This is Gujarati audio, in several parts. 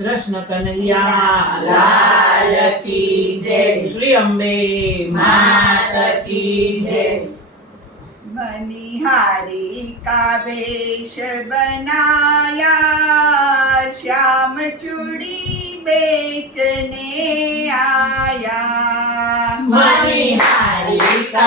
કૃષ્ણ કનૈયા લાલ કી જય. શ્રી અંબે માત કી જય. બનિહારી કાવેશ બનાયા શ્યામ ચૂડી बेचने आया मणिहारी का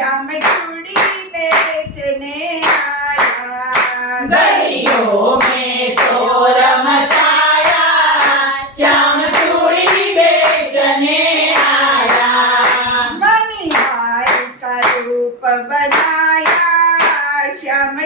श्याम चूड़ी बेचने आया। गलियों में शोर मचाया श्याम चूड़ी बेचने आया। मणिहार का रूप बनाया श्याम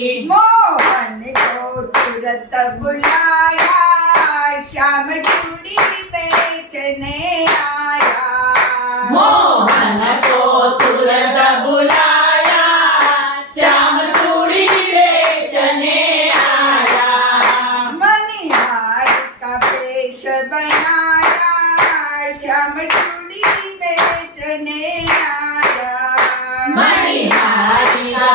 मोहन को तुरंत बुलाया श्याम चूड़ी बेचने आया। मोहन को तुरंत बुलाया श्याम चूड़ी बेचने आया मनिहार का पेश बनाया श्याम चूड़ी बेचने आया मनिहारी का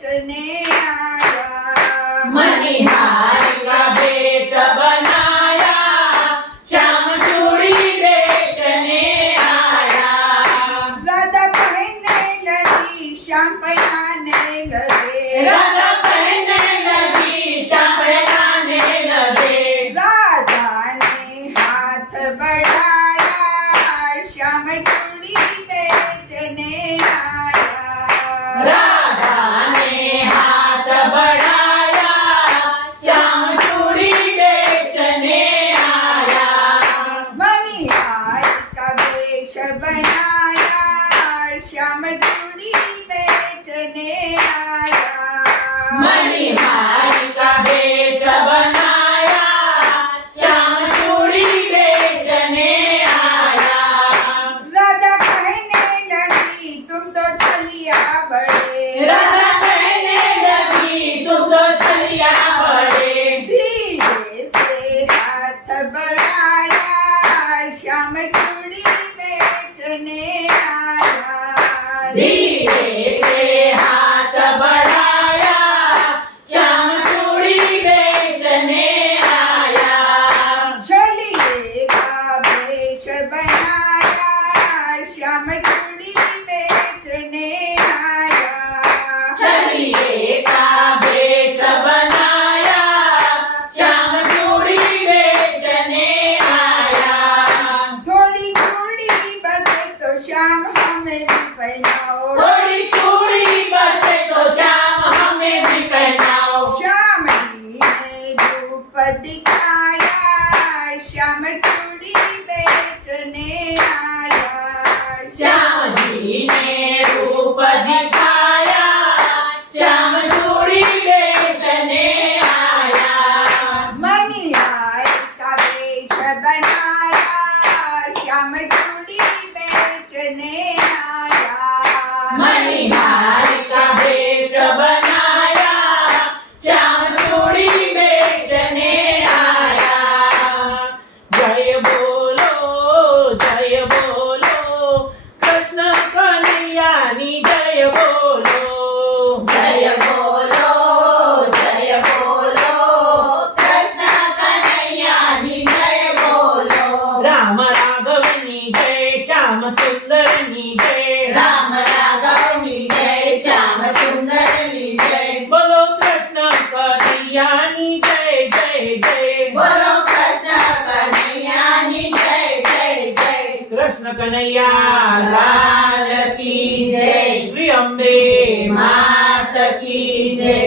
ચને આ પહેરાવો. થોડી ચૂડી બચે તો શ્યામ હમે ભી પહેરાવો. શ્યામ દ્રૌપદી આયા શ્યામ ચૂડી બેચને આયા શ્યામ જી ને દ્રૌપદી બનાયા શ્યામ money, money. કનૈયાની જય જય જય. બોલો કૃષ્ણ કનૈયાની જય જય જય. કૃષ્ણ કનૈયા લાલ કી જય. શ્રી અંબે માત કી જય.